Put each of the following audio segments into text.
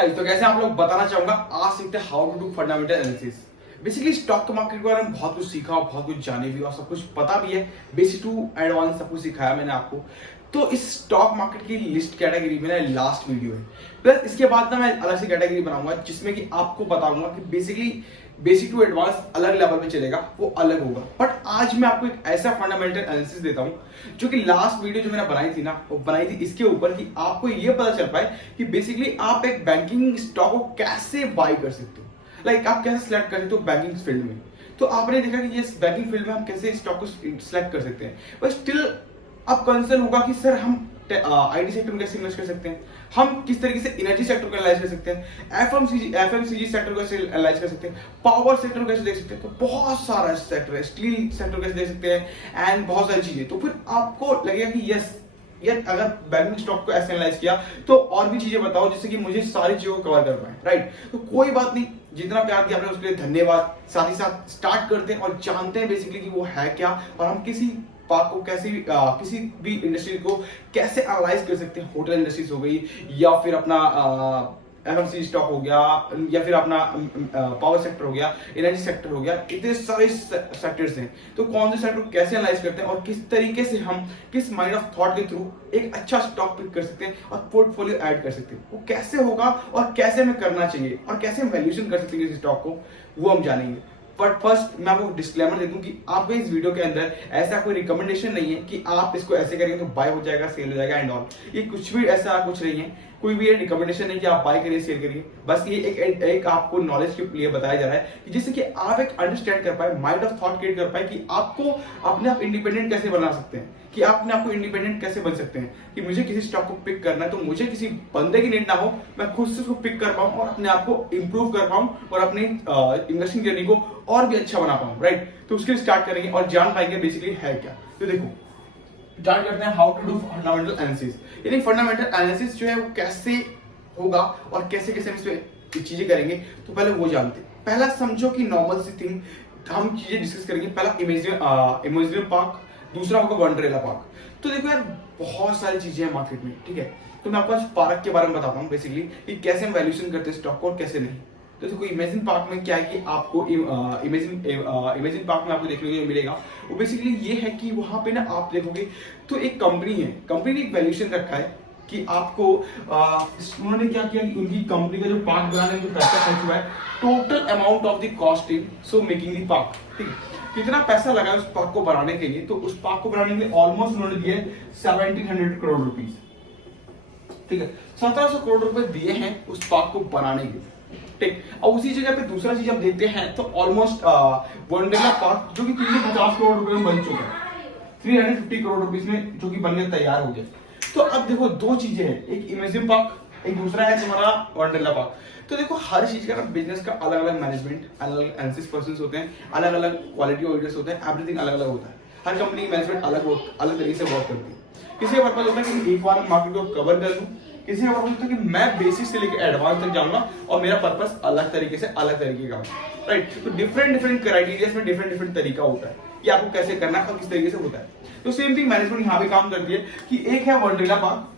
तो कैसे आप लोग बताना चाहूंगा, आज सीखते हैं how to do fundamental analysis. Basically stock market के बारे में बहुत कुछ सीखा और बहुत कुछ जाने भी और सब कुछ पता भी है। बेसिक टू एडवांस सब कुछ सिखाया मैंने आपको। तो इस स्टॉक मार्केट की लिस्ट कैटेगरी में ना लास्ट वीडियो है, प्लस इसके बाद ना मैं अलग से कैटेगरी बनाऊंगा जिसमें कि आपको बताऊंगा कि बेसिकली बेसिक टू एडवांस अलग लेवल पे चलेगा, वो अलग होगा। बट आज मैं आपको एक ऐसा फंडामेंटल एनालिसिस देता हूं जो कि लास्ट वीडियो जो मैंने बनाई थी ना, वो बनाई थी इसके ऊपर कि आपको ये पता चल पाए कि बेसिकली आप एक बैंकिंग स्टॉक को कैसे बाय कर सकते हो। लाइक आप कैसे सिलेक्ट कर सकते हो बैंकिंग फील्ड में। तो आपने देखा कि ये बैंकिंग फील्ड में हम कैसे स्टॉक को सिलेक्ट कर सकते हैं, बट स्टिल अब कंसर्न होगा कि सर हम आईटी सेक्टर में कैसे इन्वेस्ट कर सकते हैं, हम किस तरीके से एनर्जी सेक्टर को एनालाइज कर सकते हैं, एफएमसीजी सेक्टर को कैसे एनालाइज कर सकते हैं, पावर सेक्टर को कैसे देख सकते हैं। तो बहुत सारा सेक्टर है, स्टील सेक्टर को कैसे देख सकते हैं एंड बहुत सारी चीजें। तो फिर आपको लगेगा कि यस यार, अगर बैंकिंग स्टॉक को ऐसे एनालाइज किया तो और भी चीजें बताओ जिससे कि मुझे सारी चीजों को कवर कर पाए, राइट। तो कोई बात नहीं, जितना प्यार दिया आपने उसके लिए धन्यवाद। साथ ही साथ स्टार्ट करते हैं और जानते हैं बेसिकली कि वो है क्या और हम किसी पार्क को कैसे भी किसी भी इंडस्ट्री को कैसे एनालाइज कर सकते हैं। होटल इंडस्ट्रीज हो गई या फिर अपना एफएमसीजी स्टॉक हो गया या फिर अपना पावर सेक्टर हो गया, एनर्जी सेक्टर हो गया, इतने सारे सेक्टर्स हैं। तो कौन से सेक्टर को कैसे एनालाइज करते हैं और किस तरीके से हम किस माइंड ऑफ थॉट के थ्रू एक अच्छा स्टॉक पिक कर सकते हैं और पोर्टफोलियो ऐड कर सकते हैं, वो कैसे होगा और कैसे हमें करना चाहिए और कैसे हम वैल्यूएशन कर सकते हैं इस स्टॉक को, वो हम जानेंगे। बट फर्स्ट मैं आपको डिस्क्लेमर दे दूं कि आपको इस वीडियो के अंदर ऐसा कोई रिकमेंडेशन नहीं है कि आप इसको ऐसे करेंगे तो बाय हो जाएगा, सेल हो जाएगा एंड ऑल। ये कुछ भी ऐसा कुछ नहीं है, कोई भी ये रिकमेंडेशन नहीं कि आप बाय करिए सेल करिए। बस ये एक आपको नॉलेज के लिए बताया जा रहा है कि जिससे कि आप एक अंडरस्टैंड कर पाए, माइंड ऑफ थॉट क्रिएट कर पाए कि आपको अपने आप इंडिपेंडेंट कैसे बना सकते हैं, कि आप अपने आप को इंडिपेंडेंट कैसे बन सकते हैं। कि मुझे किसी स्टॉक को पिक करना है तो मुझे किसी बंदे की नीड ना हो, मैं खुद से उसको पिक कर पाऊं और अपने आप को इंप्रूव कर पाऊं और अपनी इन्वेस्टिंग जर्नी को और भी अच्छा बना पाऊं, राइट। तो उसके लिए स्टार्ट करेंगे और जान पाएंगे बेसिकली है क्या। तो देखो स्टार्ट करते हैं how to do fundamental analysis. यानी फंडामेंटल एनालिसिस जो है वो कैसे होगा और कैसे कैसे इसमें चीजें करेंगे, तो पहले वो जानते हैं। पहला समझो कि नॉर्मल सी थिंग हम चीजें डिस्कस करेंगे। पहला इमेजिनरी पार्क, दूसरा होगा वंडरला पार्क। तो देखो यार, बहुत सारी चीजें हैं मार्केट में, ठीक है। तो मैं आपको आज पार्क के बारे में बताता हूँ बेसिकली कि कैसे हम वैल्यूएशन करते हैं स्टॉक को और कैसे नहीं। तो देखो इमेजिन पार्क में क्या है कि आपको इमेजिन पार्क में आपको देखने को मिलेगा, वो बेसिकली ये है कि वहां पे ना आप देखोगे तो एक कंपनी है, कंपनी ने एक वैल्यूएशन रखा है कि आपको उन्होंने क्या किया कि उनकी कंपनी का जो पार्क बनाने में जो पैसा खर्च हुआ है, total amount of the cost in so making the park, ठीक है, कितना पैसा लगा उस पार्क को बनाने के लिए। तो उस पार्क को बनाने के लिए ऑलमोस्ट उन्होंने दिए 1700 करोड़ रुपीस, ठीक है। 1700 करोड़ रुपए दिए हैं उस पार्क को बनाने के लिए, ठीक। और उसी जगह पे दूसरा चीज हम देखते हैं तो ऑलमोस्ट वंडरला पार्क जो कि 350 करोड़ रुपए में बन चुका है, 350 करोड़ रुपीस में जो कि बनने तैयार हो गया। तो अब देखो दो चीजें हैं, एक इमेजिन पार्क, एक दूसरा है तुम्हारा वंडरला पार्क। तो देखो हर चीज का ना बिजनेस का अलग अलग मैनेजमेंट, अलग अलग एनालिसिस पर्संस होते हैं, अलग अलग क्वालिटी ऑडिटर्स होते हैं, एवरीथिंग अलग अलग होता है। हर कंपनी की मैनेजमेंट अलग तरीके से वर्क करती है। किसी का पर्पज होता है कि एक बार मार्केट को कवर कर लूं, किसी का पर्पज होता है कि मैं बेसिस से लेकर एडवांस तक जाऊंगा और मेरा पर्पस अलग तरीके का हो, राइट। तो डिफरेंट क्राइटेरिया में डिफरेंट तरीका होता है कि आपको कैसे करना है और किस तरीके से होता है। तो सेम थिंग मैनेजमेंट यहाँ भी काम करती है कि एक है वंडरला पार्क,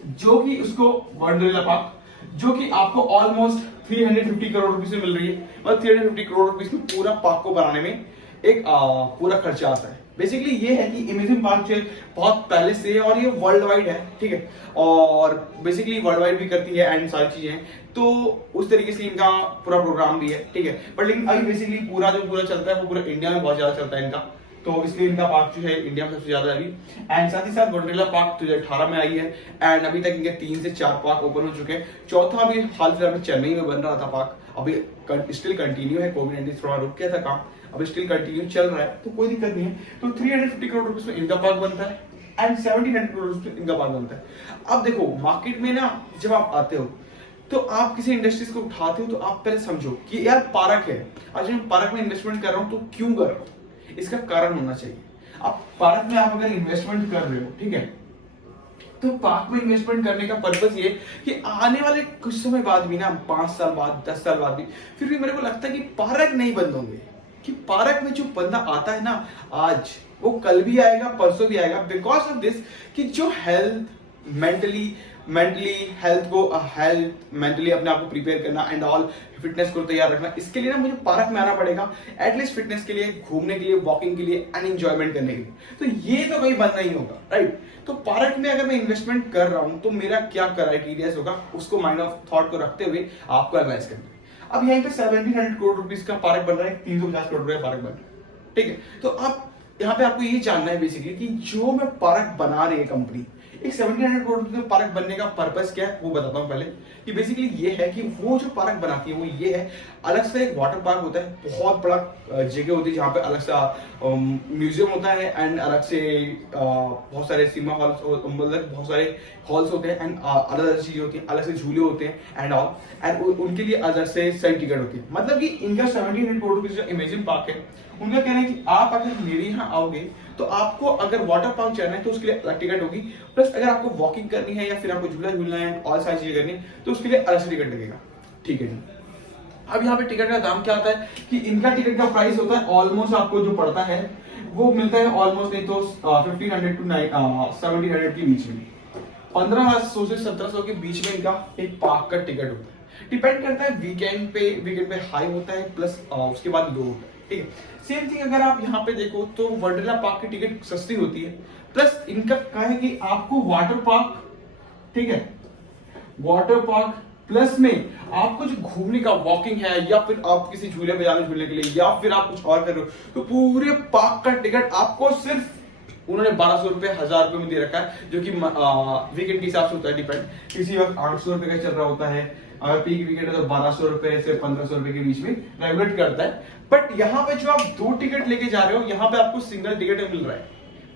जो कि उसको वंडरला पार्क जो कि आपको ऑलमोस्ट 350 करोड़ रुपीस में मिल रही है और 350 करोड़ रुपीस में पूरा पार्क को बनाने में एक पूरा खर्चा आता है। बेसिकली ये है कि इमेजिन पार्क जो बहुत पहले से है और ये वर्ल्ड वाइड है, ठीक है, और बेसिकली वर्ल्ड वाइड भी करती है एंड सारी चीजें, तो उस तरीके से इनका पूरा प्रोग्राम भी है, ठीक है। बट लेकिन अभी बेसिकली पूरा चलता है वो पूरा इंडिया में बहुत ज्यादा चलता है इनका, तो इसलिए इनका पार्क जो है इंडिया में सबसे ज्यादा है अभी। एंड साथ ही साथ वंडरला पार्क 2018 में आई है एंड अभी तक इनके 3 से 4 पार्क ओपन हो चुके हैं। चौथा भी हाल फिलहाल में चेन्नई में बन रहा था पार्क, अभी स्टिल कंटिन्यू है, कोविड-19 थोड़ा रुक गया था काम, अभी स्टिल कंटिन्यू चल रहा है, तो कोई दिक्कत नहीं है। तो 350 करोड़ रुपए में इनका पार्क बनता है एंड 1700 करोड़ रुपए इनका पार्क बनता है। अब देखो मार्केट में ना जब आप आते हो तो आप किसी इंडस्ट्रीज को उठाते हो तो आप पहले समझो कि यार पार्क है, आज मैं पार्क में इन्वेस्टमेंट कर रहा हूं तो क्यों कर रहा हूं, इसका कारण होना चाहिए। अब पार्क में आप अगर इन्वेस्टमेंट कर रहे हो, ठीक है, तो पार्क में इन्वेस्टमेंट करने का पर्पस ये कि आने वाले कुछ समय बाद भी ना, 5 साल बाद 10 साल बाद भी फिर भी मेरे को लगता है कि पार्क नहीं बंद होंगे, कि पार्क में जो बंदा आता है ना आज, वो कल भी आएगा परसों भी आएगा, बिकॉज ऑफ दिस कि जो health mentally mentally health mentally अपने आप को प्रिपेयर करना एंड ऑल, फिटनेस को तैयार रखना, इसके लिए ना मुझे पार्क में आना पड़ेगा एटलीस्ट फिटनेस के लिए, घूमने के लिए, वॉकिंग के लिए एंड एंजॉयमेंट करने के लिए। तो ये तो कहीं बंद नहीं होगा, राइट। तो पार्क में अगर मैं इन्वेस्टमेंट कर रहा हूं तो मेरा क्या क्राइटेरिया होगा, उसको माइंड ऑफ थॉट को रखते हुए आपको एनालाइज करना है। अब यहीं पे 1700 करोड़ रुपीस का पार्क बन रहा है, 350 करोड़ रुपए पार्क बन रहा है, ठीक है। तो अब यहाँ पे आपको ये जानना है बेसिकली कि जो मैं पार्क बना रही है कंपनी, एक 1700 करोड़ रुपए पार्क बनने का पर्पस क्या है वो बताता हूँ पहले। कि बेसिकली ये है कि वो जो पार्क बनाती है वो ये है, अलग से एक वाटर पार्क होता है, बहुत बड़ा जगह होती है जहाँ पे अलग सा म्यूजियम होता है एंड अलग से बहुत सारे सिनेमा हॉल्स, मतलब बहुत सारे हॉल्स होते हैं एंड अलग अलग चीजें होती हैं, अलग से झूले होते हैं एंड ऑल, एंड उनके लिए अलग से साइड टिकट होती है। मतलब कि इनका 1700 करोड़ रुपए जो इमेजिन पार्क है, उनका कहना है कि आप अगर मेरे यहाँ आओगे तो आपको अगर वाटर पार्क जाना है तो उसके लिए अलग टिकट होगी, प्लस अगर आपको वॉकिंग करनी है या फिर आपको झूला झूलना है और सारी चीजें करनी है तो उसके लिए अलग से टिकट लगेगा, ठीक है जी। अब यहाँ पे टिकट का दाम क्या आता है कि इनका टिकट का प्राइस होता है ऑलमोस्ट आपको जो पड़ता है वो मिलता है ऑलमोस्ट नहीं तो 1500 टू 1700 के बीच में, 1500 से 1700 के बीच में इनका एक पार्क का टिकट होता है। डिपेंड करता है वीकेंड पे हाई होता है प्लस उसके बाद लो होता है, ठीक है। सेम थिंग अगर आप यहाँ पे देखो तो वंडरला पार्क की टिकट सस्ती होती है, प्लस इनका क्या है कि आपको वाटर पार्क, ठीक है, वाटर पार्क प्लस में आपको जो घूमने का वॉकिंग है या फिर आप किसी झूले पे जाने झूलने के लिए या फिर आप कुछ और कर रहे हो तो पूरे पार्क का टिकट आपको सिर्फ उन्होंने 1200 रुपए 1000 रुपए में दे रखा है, जो कि वीकेंड के हिसाब से होता है डिपेंड। किसी वक्त 800 रुपए का चल रहा होता है, अगर पीक वीकेंड है तो 1200 रुपए से 1500 रुपए के बीच में रेगुलेट करता है। बट यहाँ पे जो आप 2 टिकट लेके जा रहे हो, यहाँ पे आपको सिंगल टिकट मिल रहा है।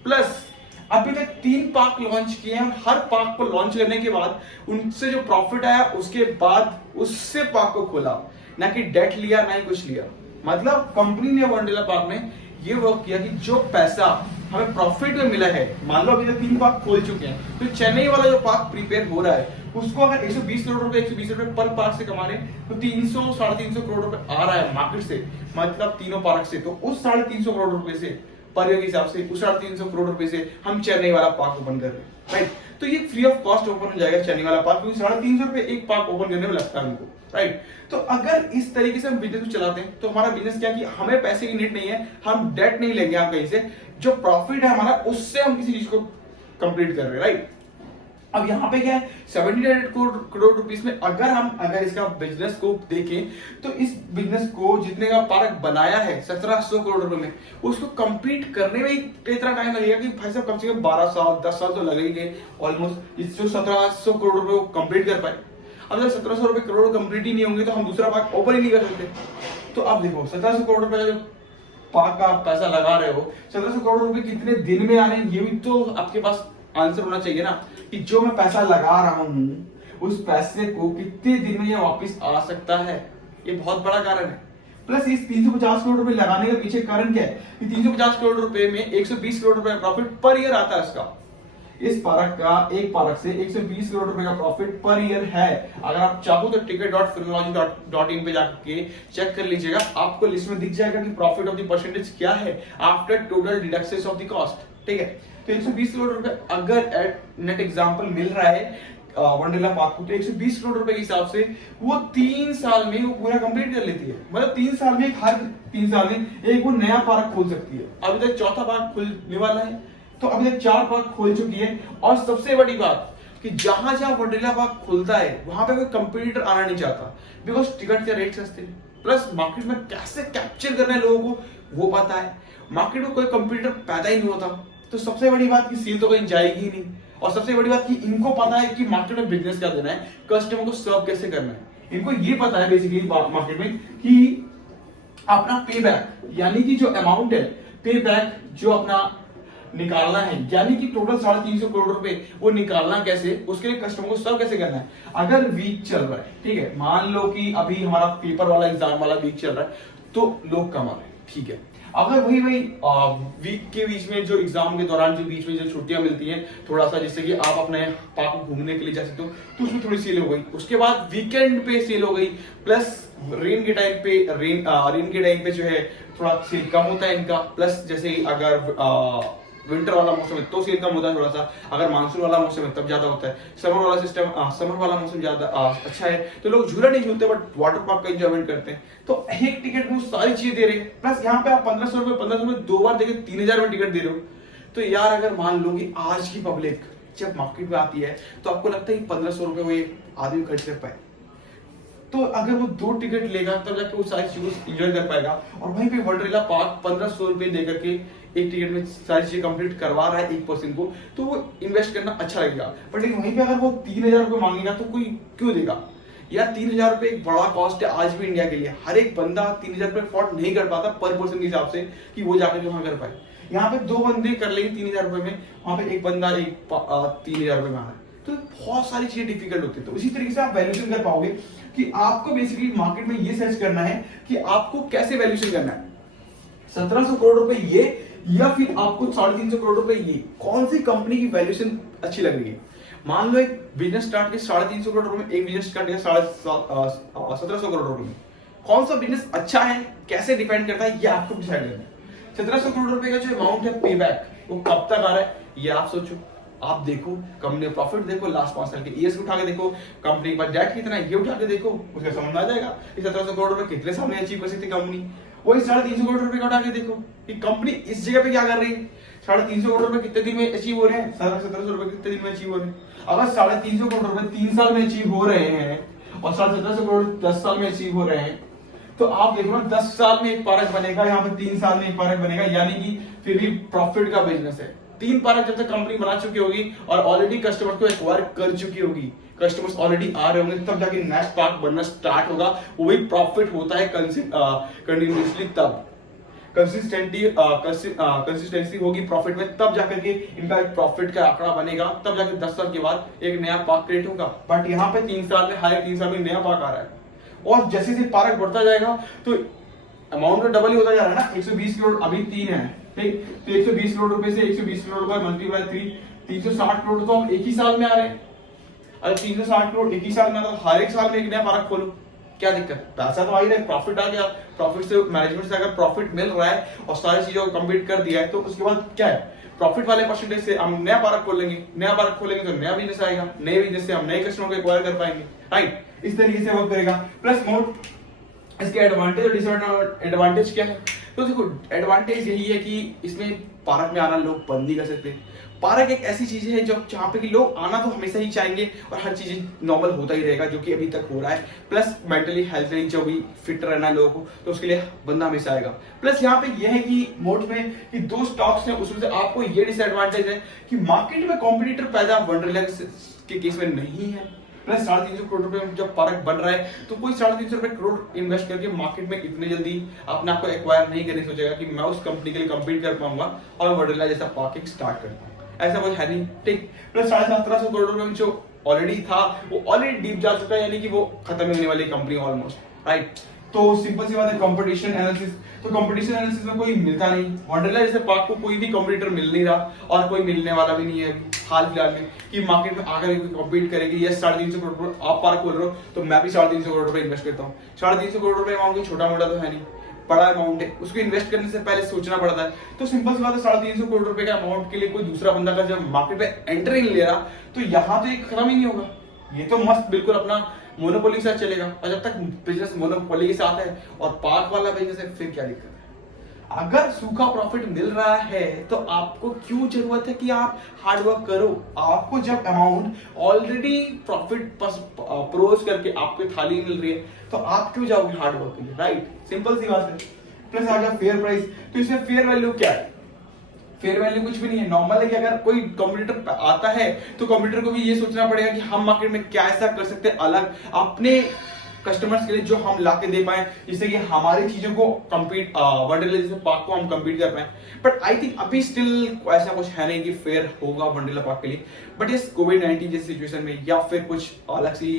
प्लस अभी तक 3 पार्क लॉन्च किए हैं, हर पार्क को लॉन्च करने के बाद उनसे जो प्रॉफिट आया उसके बाद उससे पार्क को खोला, ना कि डेट लिया ना ही कुछ लिया। मतलब कंपनी ने वंडरला पार्क में ये वर्क किया कि जो पैसा हमें प्रॉफिट में मिला है, मान लो अभी तक 3 पार्क खोल चुके हैं तो चेन्नई वाला जो पार्क प्रिपेयर हो रहा है उसको अगर 120 करोड़ रुपए 120 रुपए पर पार्क से कमा रहे हैं तो 300 350 करोड़ रुपए आ रहा है मार्केट से, मतलब तीनों पार्क से। तो उस 350 करोड़ रुपए से पर ईयर के हिसाब से उस 350 करोड़ रुपए से हम चेन्नई वाला पार्क ओपन कर रहे हैं, राइट। तो ये फ्री ऑफ कॉस्ट ओपन हो जाएगा चेन्नई वाला पार्क, क्योंकि 350 रुपए एक पार्क ओपन करने में लगता है हमको, राइट। तो अगर इस तरीके से हम बिजनेस को चलाते हैं तो हमारा बिजनेस क्या कि हमें पैसे की नीड नहीं है, हम डेट नहीं लेंगे हम कहीं से, जो प्रॉफिट है हमारा उससे हम किसी चीज को कंप्लीट कर रहे हैं, राइट। अब यहाँ पे क्या है 1700 करोड़ रुपीस में अगर इसका बिजनेस को देखें तो इस बिजनेस को जितने का पार्क बनाया है 1700 करोड़ रुपए में, उसको कंप्लीट करने में इतना टाइम लगेगा कि भाई साहब कम से कम 12 साल 10 साल तो लगेंगे ऑलमोस्ट, इस जो 1700 करोड़ रुपए को कंप्लीट कर पाए। अब जब 1700 रुपए करोड़ कंप्लीट ही नहीं होंगे तो हम दूसरा पार्क ओपन ही नहीं कर सकते। तो अब देखो 1700 करोड़ रुपए का जो पार्क का पैसा लगा रहे हो, 1700 करोड़ रुपए कितने दिन में आ रहे हैं ये भी तो आपके पास आंसर होना चाहिए ना, कि जो मैं पैसा लगा रहा हूं उस पैसे को कितने दिन में ये वापस आ सकता है, ये बहुत बड़ा कारण है। प्लस इस 350 करोड़ रुपए लगाने के पीछे कारण क्या है कि 350 करोड़ रुपए में 120 करोड़ रुपए प्रॉफिट पर ईयर आता है इसका। इस पार्क का एक पार्क से 120 करोड़ रुपए का प्रॉफिट पर ईयर है। अगर आप चाहो तो ticket.phrenology.in पे जाके चेक कर लीजिएगा, आपको लिस्ट में दिख जाएगा कि प्रॉफिट ऑफ द परसेंटेज क्या है after total deductions of the cost, ठीक है। तो 120 करोड़ रुपए अगर नेट एग्जांपल मिल रहा है वंडरला पार्क को, तो 120 करोड़ रुपए के हिसाब से वो 3 साल में वो पूरा कंप्लीट कर लेती है। मतलब 3 साल में हर 3 साल में एक वो नया पार्क खोल सकती है। अभी तक चौथा पार्क खुलने वाला है, तो अभी तक 4 पार्क खोल चुकी है। और सबसे बड़ी बात कि जहां जहां वंडरला पार्क खुलता है वहां पे कोई कंपटीटर आना नहीं चाहता, बिकॉज टिकट के रेट सस्ते, प्लस मार्केट में कैसे कैप्चर करना है लोगों को वो पता है, मार्केट में कोई कंपटीटर पैदा ही नहीं होता। तो सबसे बड़ी बात की सेल तो कहीं जाएगी ही नहीं, और सबसे बड़ी बात कि इनको पता है कि मार्केट में बिजनेस क्या देना है, कस्टमर को सर्व कैसे करना है। इनको ये पता है बेसिकली मार्केट में कि अपना पे बैक यानी कि जो अमाउंट है पे बैक जो अपना निकालना है, यानी कि टोटल 350 करोड़ रुपए वो निकालना कैसे, उसके लिए कस्टमर को सर्व कैसे करना है। अगर वीक चल रहा है, ठीक है, मान लो कि अभी हमारा पेपर वाला एग्जाम वाला वीक चल रहा है तो लोग कमा रहे हैं, ठीक है। अगर वही वीक के बीच में जो एग्जाम के दौरान जो बीच में जो छुट्टियां मिलती हैं थोड़ा सा, जिससे कि आप अपने पार्क घूमने के लिए जा सकते हो, तो उसमें थोड़ी सेल हो गई। उसके बाद वीकेंड पे सेल हो गई, प्लस रेन के टाइम पे जो है थोड़ा सेल कम होता है इनका। प्लस जैसे अगर विंटर वाला मौसम है तो सेल कम होता है थोड़ा सा, अगर मानसून वाला मौसम है तब ज्यादा होता है। समर वाला सिस्टम, समर वाला मौसम ज्यादा अच्छा है तो लोग झूला नहीं झूलते बट वाटर पार्क का एंजॉयमेंट करते हैं। तो एक टिकट में सारी चीजें दे रहे हैं, प्लस यहाँ पे आप 1500 रुपए 2 बार देके 3000 में टिकट दे रहे हो। तो यार अगर मान लो कि आज की पब्लिक जब मार्केट में आती है तो आपको लगता है 1500 रुपए वो एक आदमी खर्च कर पाए, तो अगर वो 2 टिकट लेगा तब जाके वो सारी चीजें एंजॉय कर पाएगा। और वहीं पे वंडरला पार्क 1500 रुपए देकर के एक टिकट में सारी चीजें कंप्लीट करवा रहा है एक पर्सन को, तो वो इन्वेस्ट करना अच्छा लगेगा। बट लेकिन वहीं पे अगर वो 3000 रुपए मांगेगा तो कोई क्यों देगा यार? 3000 रुपए एक बड़ा कॉस्ट है आज भी इंडिया के लिए। हर एक बंदा 3000 रुपए अफोर्ड नहीं कर पाता पर पर्सन के हिसाब से कि वो जाकर वहां कर पाए। यहाँ पे 2 बंदे कर लेंगे 3000 रुपए में, वहां पे एक बंदा 3000 रुपए में आ रहा है, तो बहुत सारी चीजें डिफिकल्ट होती है। तो इसी तरीके से आप वैल्यूएशन कर पाओगे कि आपको बेसिकली मार्केट में ये सर्च करना है कि आपको कैसे वैल्यूएशन करना है, 1700 करोड़ रुपए ये या फिर आपको 350 करोड़ रुपए ये, कौन सी कंपनी की वैल्यूएशन अच्छी लग रही है। मान लो एक बिजनेस स्टार्ट किया 350 करोड़ रुपए में, एक बिजनेस स्टार्ट किया 1700 करोड़ रुपए में, कौन सा बिजनेस अच्छा है कैसे डिपेंड करता है ये आपको डिसाइड करना है। 1700 करोड़ रुपए का जो अमाउंट है पे बैक वो कब तक आ रहा है ये आप सोचो, आप देखो कंपनी प्रॉफिट देखो, लास्ट 5 साल के ईयर्स उठा के देखो, कंपनी के पास डेट कितना है ये उठा के देखो, उसका समझ में आ जाएगा कि 1700 करोड़ रुपए कितने साल में अचीव कर सकती है कंपनी। वही 350 करोड़ रुपए का उठा के देखो कि कंपनी इस जगह पे क्या कर रही है, 350 करोड़ रुपए कितने दिन में अचीव हो रहे हैं, 1700 रुपए कितने दिन में अचीव हो रहे हैं। अगर 350 करोड़ रुपए 3 साल में अचीव हो रहे हैं और 1700 करोड़ 10 साल में अचीव हो रहे हैं, तो आप देखो ना 10 साल में एक पार्क बनेगा, यहाँ पे 3 साल में एक पार्क बनेगा, यानी कि फिर भी प्रॉफिट का बिजनेस है। 3 पार्क जब तक कंपनी बना चुकी होगी और ऑलरेडी कस्टमर को एक्वायर कर चुकी होगी, कस्टमर्स ऑलरेडी आ रहे होंगे, तब जाके नेक्स्ट पार्क बनना स्टार्ट होगा। वो भी प्रॉफिट होता है कंटिन्यूसली तब कंसिस्टेंसी होगी प्रॉफिट में, तब जाकर के इनका एक प्रॉफिट का आंकड़ा बनेगा, तब जाकर 10 साल के बाद एक नया पार्क क्रिएट होगा। बट यहाँ पे 3 साल में हर 3 साल में नया पार्क आ रहा है और जैसे जैसे पार्क बढ़ता जाएगा तो अमाउंट तो डबल ही होता जा रहा है ना। 120 करोड़ अभी 3 है, ठीक, तो 120 करोड़ रुपए से 120 करोड़ रुपए मल्टीप्लाई 360 करोड़ तो हम एक ही साल में आ रहे हैं। अगर 360 करोड़ एक ही साल में आ रहा है, हर एक साल में एक नया पार्क खोलो, क्या दिक्कत? पैसा तो आ ही रहा है, प्रॉफिट आ गया, प्रॉफिट से मैनेजमेंट से अगर प्रॉफिट मिल रहा है और सारी चीजों को कंप्लीट कर दिया है तो उसके बाद क्या है, प्रॉफिट वाले परसेंटेज से हम नया पार्क खोलेंगे, नया पार्क खोलेंगे तो नया बिजनेस आएगा, नए बिजनेस से हम नए कस्टमर को एक्वायर कर पाएंगे, राइट। इस तरीके से वर्क करेगा। प्लस मोर इसके एडवांटेज और डिसएडवांटेज क्या है, तो देखो एडवांटेज यही है कि इसमें पार्क में आना लोग बंद नहीं कर सकते। पार्क एक ऐसी चीज है जो जहाँ पे कि लोग आना तो हमेशा ही चाहेंगे और हर चीज नॉर्मल होता ही रहेगा, जो कि अभी तक हो रहा है। प्लस मेंटली हेल्थ जो भी फिट रहना है लोगों को, तो उसके लिए बंदा हमेशा आएगा। प्लस यहाँ पे यह है कि मोड में कि 2 स्टॉक्स हैं, उसमें से आपको ये डिसएडवांटेज है कि मार्केट में कॉम्पिटिटर पैदा वंडरलैंड के केस में नहीं है। प्लस 350 करोड़ रुपए में जब पार्क बन रहा है तो कोई 350 रुपए करोड़ इन्वेस्ट करके मार्केट में इतने जल्दी अपने आप को एक्वायर नहीं करने सोचेगा कि मैं उस कंपनी के लिए कम्पीट कर पाऊंगा और वंडरलैंड जैसा पार्किंग स्टार्ट करता हूँ, ऐसा कुछ है नहीं, ठीक। प्लस 1750 करोड़ रुपए में जो ऑलरेडी था वो ऑलरेडी डीप जा चुका है, यानी कि वो खत्म होने वाली कंपनी ऑलमोस्ट, राइट। तो सिंपल सी बात है कंपटीशन एनालिसिस, तो कंपटीशन एनालिसिस में कोई मिलता नहीं, वंडरलैंड जैसे पार्क को कोई भी कंपटीटर मिल नहीं रहा और कोई मिलने वाला भी नहीं है अभी हाल फिलहाल में कि मार्केट में आकर कम्पीट करेगी। ये 350 करोड़ आप पार्क खोल रहे हो तो मैं भी 350 करोड़ रुपए इन्वेस्ट करता हूँ। 350 करोड़ रुपए अमाउंट कोई छोटा मोटा तो है नहीं, बड़ा अमाउंट है, उसको इन्वेस्ट करने से पहले सोचना पड़ता है। तो सिंपल सी बात है 350 करोड़ रुपए का अमाउंट के लिए कोई दूसरा बंदा का जब मार्केट में एंटर ही नहीं ले रहा तो यहाँ तो ये खत्म ही नहीं होगा, ये तो मस्त बिल्कुल अपना मोनोपोली के साथ चलेगा। और जब तक बिजनेस मोनोपोली के साथ है और पार्क वाला बिजनेस है फिर क्या दिक्कत है। अगर सूखा प्रॉफिट मिल रहा है तो आपको क्यों जरूरत है कि आप हार्ड वर्क करो। आपको जब अमाउंट ऑलरेडी प्रॉफिट प्रोज करके आपके थाली मिल रही है तो आप क्यों जाओगे हार्ड वर्क के लिए, राइट। सिंपल सी बात है। प्लस आ गया फेयर प्राइस, तो इसमें फेयर वैल्यू क्या है, फेयर वैल्यू कुछ भी नहीं है। नॉर्मल है कि अगर कोई कंपटीटर आता है तो कंपटीटर को भी ये सोचना पड़ेगा कि हम मार्केट में क्या ऐसा कर सकते हैं अलग अपने कस्टमर्स के लिए जो हम ला के दे पाए, जिससे कि हमारी चीजों को कम्पीट वंडरलैंड जैसे पार्क को हम कम्पीट कर पाए। बट आई थिंक अभी स्टिल ऐसा कुछ है नहीं कि फेयर होगा वंडरलैंड पार्क के लिए। बट इस कोविड-19 जैसी सिचुएशन में या फिर कुछ अलग सी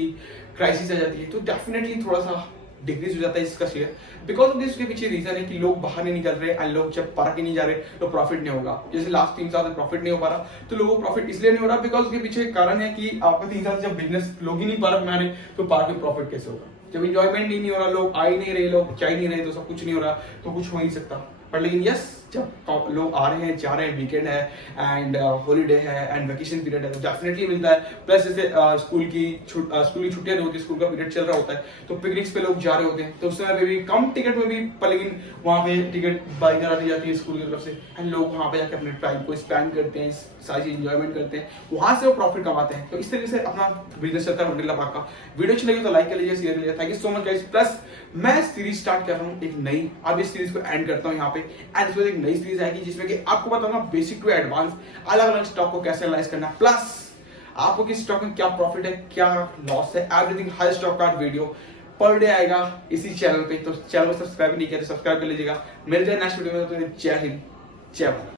क्राइसिस आ जाती है तो डेफिनेटली थोड़ा सा डिक्रीज हो जाता है इसका शेयर। बिकॉज ऑफ दिस उसके पीछे रीजन है कि लोग बाहर नहीं निकल रहे एंड लोग जब पार्क ही नहीं जा रहे तो प्रॉफिट नहीं होगा। जैसे लास्ट 3 साल से प्रॉफिट नहीं हो पा रहा तो लोगों को प्रॉफिट इसलिए नहीं हो रहा बिकॉज उसके पीछे कारण है कि आपको 3 साल से जब बिजनेस लोग ही नहीं पार्क में आ रहे तो पार्क में प्रॉफिट कैसे होगा। जब इंजॉयमेंट ही नहीं हो रहा, लोग आ ही नहीं रहे, लोग जा ही नहीं रहे तो सब कुछ नहीं हो रहा तो कुछ हो नहीं सकता। पर लेकिन यस, जब लोग आ रहे हैं जा रहे हैं, वीकेंड है एंड हॉलीडे है एंड वैकेशन पीरियड है, तो डेफिनेटली मिलता है। प्लस जैसे स्कूल की छुट्टियां होती है, स्कूल का पीरियड चल रहा होता है, तो पिकनिक्स पे लोग जा रहे होते हैं, तो उस समय पे भी कम टिकट में भी, पर लेकिन वहाँ पे टिकट बाई करा दी जाती है स्कूल की तरफ से, एंड लोग वहाँ पे जाकर अपने टाइम को स्पेंड करते हैं, सारी चीज इंजॉयमेंट करते हैं, वहां से वो प्रॉफिट कमाते हैं। तो इस तरीके से अपना बिजनेस चलता है मंडला पार्क का। वीडियो अच्छी लगी तो लाइक कर लीजिए, शेयर कर लीजिए। Thank you so much guys. Plus मैं सीरीज स्टार्ट कर रहा हूँ एक नई, अब इस सीरीज को एंड करता हूँ यहाँ पे, एंड इसमें एक नई सीरीज आएगी जिसमें कि आपको बताऊंगा बेसिक टू एडवांस अलग अलग स्टॉक को कैसे एनालाइज करना है, प्लस आपको किस स्टॉक में क्या प्रॉफिट है, क्या लॉस है, एवरीथिंग, हर स्टॉक का वीडियो पर डे आएगा इसी चैनल पे। तो चैनल को सब्सक्राइब नहीं किया तो सब्सक्राइब कर लीजिएगा। मिलते हैं नेक्स्ट वीडियो में, तो जय हिंद, जय भारत।